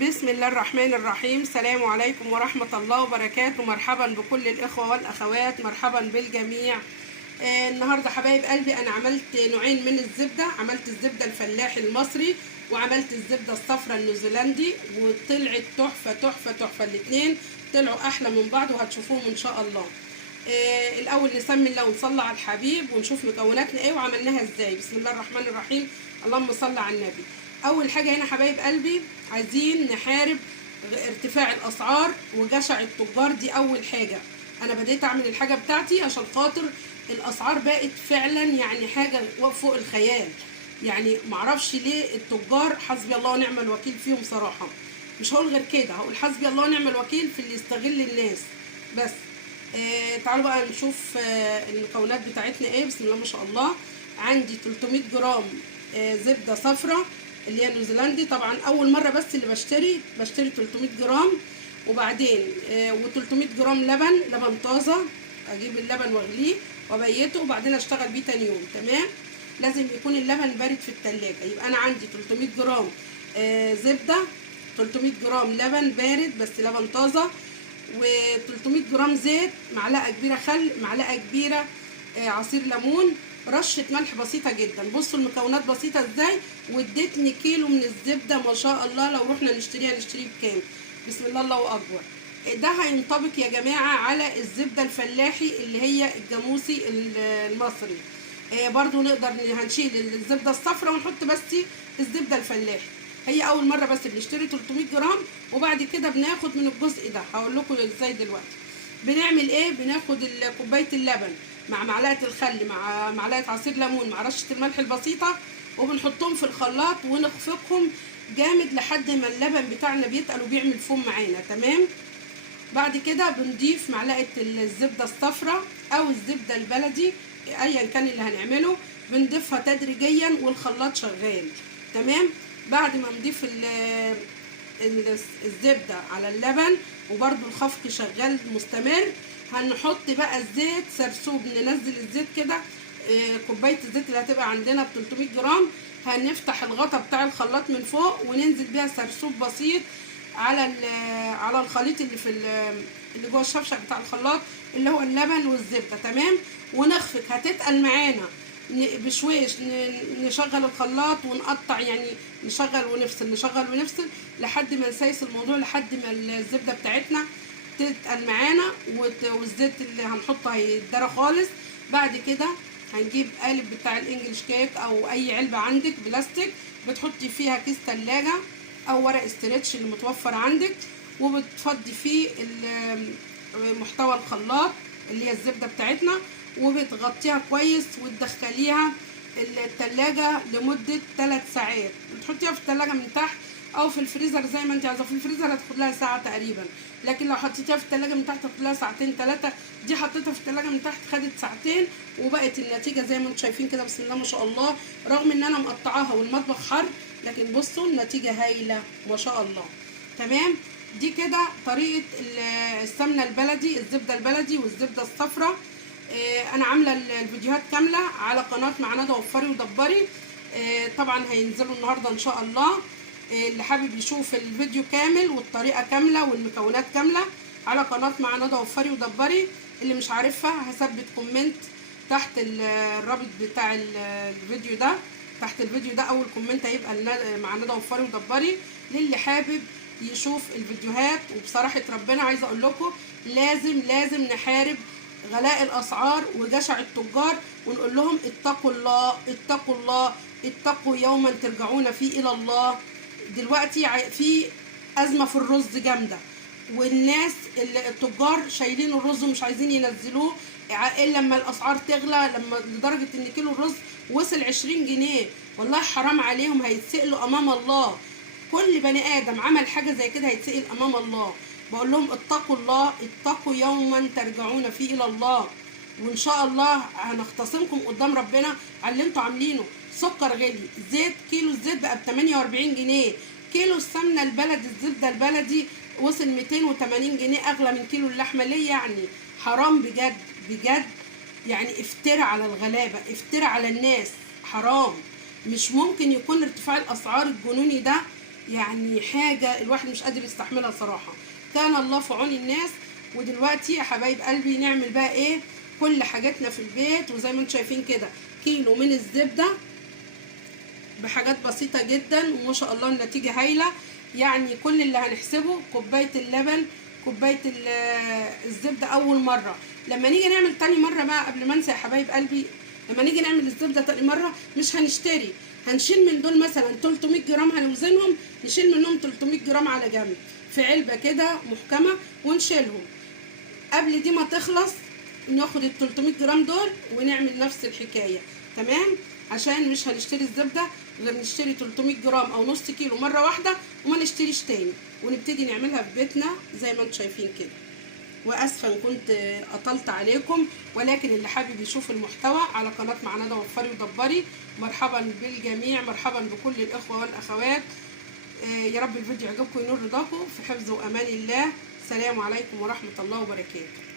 بسم الله الرحمن الرحيم. السلام عليكم ورحمة الله وبركاته. مرحبا بكل الإخوة والأخوات، مرحبا بالجميع. النهاردة حبايب قلبي أنا عملت نوعين من الزبدة. عملت الزبدة الفلاحي المصري وعملت الزبدة الصفراء النيوزيلندي، وطلعت تحفة تحفة تحفة. الاتنين طلعوا أحلى من بعض وهتشوفوهم إن شاء الله. الأول نسمي الله ونصلي على الحبيب ونشوف مكوناتنا إيه وعملناها إزاي. بسم الله الرحمن الرحيم. اللهم صل على النبي. اول حاجه هنا حبايب قلبي عايزين نحارب ارتفاع الاسعار وجشع التجار. دي اول حاجه. انا بديت اعمل الحاجه بتاعتي عشان خاطر الاسعار بقت فعلا يعني حاجه فوق الخيال. يعني معرفش ليه التجار حسبي الله ونعم الوكيل فيهم صراحه. مش هقول غير كده، هقول حسبي الله ونعم الوكيل في اللي يستغل الناس بس. تعالوا بقى نشوف المكونات بتاعتنا ايه. بسم الله ما شاء الله. عندي 300 جرام زبده صفراء اللي هي نيوزيلندي. طبعا اول مره بس اللي بشتري 300 جرام، وبعدين و300 جرام لبن طازه. اجيب اللبن واغليه وابيته وبعدين اشتغل بيه تاني يوم. تمام. لازم يكون اللبن بارد في التلاجة. يبقى انا عندي 300 جرام زبده، 300 جرام لبن بارد بس لبن طازه، و300 جرام زيت، معلقه كبيره خل، معلقه كبيره عصير ليمون، رشه ملح بسيطه جدا. بصوا المكونات بسيطه ازاي، وادتني كيلو من الزبده ما شاء الله. لو رحنا نشتريه بكام؟ بسم الله الله اكبر. ده هينطبق يا جماعه على الزبده الفلاحي اللي هي الجاموسي المصري. برضو نقدر هنشيل الزبده الصفراء ونحط بس الزبده الفلاحي. هي اول مره بس بنشتري 300 جرام وبعد كده بناخد من الجزء ده. هقول لكم ازاي دلوقتي. بنعمل ايه؟ بناخد كوبايه اللبن مع معلقه الخل مع معلقه عصير ليمون مع رشه الملح البسيطه، وبنحطهم في الخلاط ونخفقهم جامد لحد ما اللبن بتاعنا بيتقل وبيعمل فوم معانا. تمام. بعد كده بنضيف معلقه الزبده الصفراء او الزبده البلدي ايا كان اللي هنعمله، بنضيفها تدريجيا والخلاط شغال. تمام. بعد ما نضيف الزبده على اللبن وبرده الخفق شغال مستمر، هنحط بقى الزيت سرسوب. ننزل الزيت كده، كوبايه الزيت اللي هتبقى عندنا ب 300 جرام، هنفتح الغطا بتاع الخلاط من فوق وننزل بيها سرسوب بسيط على الخليط اللي جوه الشفشق بتاع الخلاط اللي هو اللبن والزبده. تمام. ونخفق. هتتقل معانا بشويش. نشغل الخلاط ونقطع، يعني نشغل ونفصل لحد ما نسيس الموضوع، لحد ما الزبده بتاعتنا تتقل معانا والزيت اللي هنحطه هيتدرى خالص. بعد كده هنجيب قالب بتاع الانجليش كيك او اي علبه عندك بلاستيك بتحطي فيها كيس تلاجة او ورق استرتش اللي متوفر عندك، وبتفضي فيه محتوى الخلاط اللي هي الزبده بتاعتنا، وبتغطيها كويس وتدخليها التلاجة لمدة 3 ساعات. بتحطيها في التلاجة من تحت او في الفريزر زي ما انت عايزه. في الفريزر هتاخد لها ساعه تقريبا، لكن لو حطيتيها في التلاجة من تحت هتاخد لها ساعتين 3. دي حطيتها في التلاجة من تحت خدت ساعتين وبقت النتيجه زي ما انتم شايفين كده. بسم الله ما شاء الله. رغم ان انا مقطعاها والمطبخ حر، لكن بصوا النتيجه هايله ما شاء الله. تمام. دي كده طريقه السمنه البلدي، الزبده البلدي والزبده الصفراء. انا عامله الفيديوهات كامله على قناه مع ندى وفري ودبري. طبعا هينزلوا النهارده ان شاء الله. اللي حابب يشوف الفيديو كامل والطريقه كامله والمكونات كامله على قناه مع ندى وفري ودبري. اللي مش عارفها هثبت كومنت تحت الرابط بتاع الفيديو ده. تحت الفيديو ده اول كومنت هيبقى مع ندى وفري ودبري للي حابب يشوف الفيديوهات. وبصراحه ربنا عايزه اقول لكم لازم نحارب غلاء الاسعار وجشع التجار، ونقول لهم اتقوا الله اتقوا الله اتقوا يوما ترجعون فيه الى الله. دلوقتي في ازمه في الرز جامده، والناس التجار شايلين الرز ومش عايزين ينزلوه الا لما الاسعار تغلى، لما لدرجه ان كيلو الرز وصل 20 جنيه. والله حرام عليهم، هيتسألوا امام الله. كل بني ادم عمل حاجه زي كده هيتسأل امام الله. بقول لهم اتقوا الله اتقوا يوما ترجعون فيه الى الله، وان شاء الله هنختصمكم قدام ربنا على اللي انتوا عاملينه. سكر غلي، زيت كيلو الزيت بقى ب 48 جنيه، كيلو السمنه البلدي الزبده البلدي وصل 280 جنيه، اغلى من كيلو اللحمه. ليه يعني؟ حرام بجد بجد. يعني افترى على الغلابه، افترى على الناس، حرام. مش ممكن يكون ارتفاع الاسعار الجنوني ده يعني حاجه الواحد مش قادر يستحملها صراحه. كان الله في عون الناس. ودلوقتي يا حبايب قلبي نعمل بقى ايه؟ كل حاجاتنا في البيت. وزي ما انتم شايفين كده كيلو من الزبده بحاجات بسيطه جدا، وما شاء الله النتيجه هايله. يعني كل اللي هنحسبه كوبايه اللبن، كوبايه الزبده اول مره. لما نيجي نعمل تاني مره بقى، قبل ما انسى يا حبايب قلبي، لما نيجي نعمل الزبده تاني مره مش هنشتري، هنشيل من دول مثلا 300 جرام هنوزنهم، نشيل منهم 300 جرام على جنب في علبه كده محكمه ونشيلهم. قبل دي ما تخلص ناخد ال 300 جرام دول ونعمل نفس الحكايه. تمام؟ عشان مش هنشتري الزبده غير نشتري 300 جرام او نص كيلو مره واحده، وما نشتريش تاني، ونبتدي نعملها في بيتنا زي ما انتم شايفين كده. واسفه ان كنت اطلت عليكم، ولكن اللي حابب يشوف المحتوى على قناه مع ندى وفري ودبري، مرحبا بالجميع، مرحبا بكل الاخوه والاخوات. يا رب الفيديو يعجبكم وينور رضاكم، في حفظ وامان الله. السلام عليكم ورحمه الله وبركاته.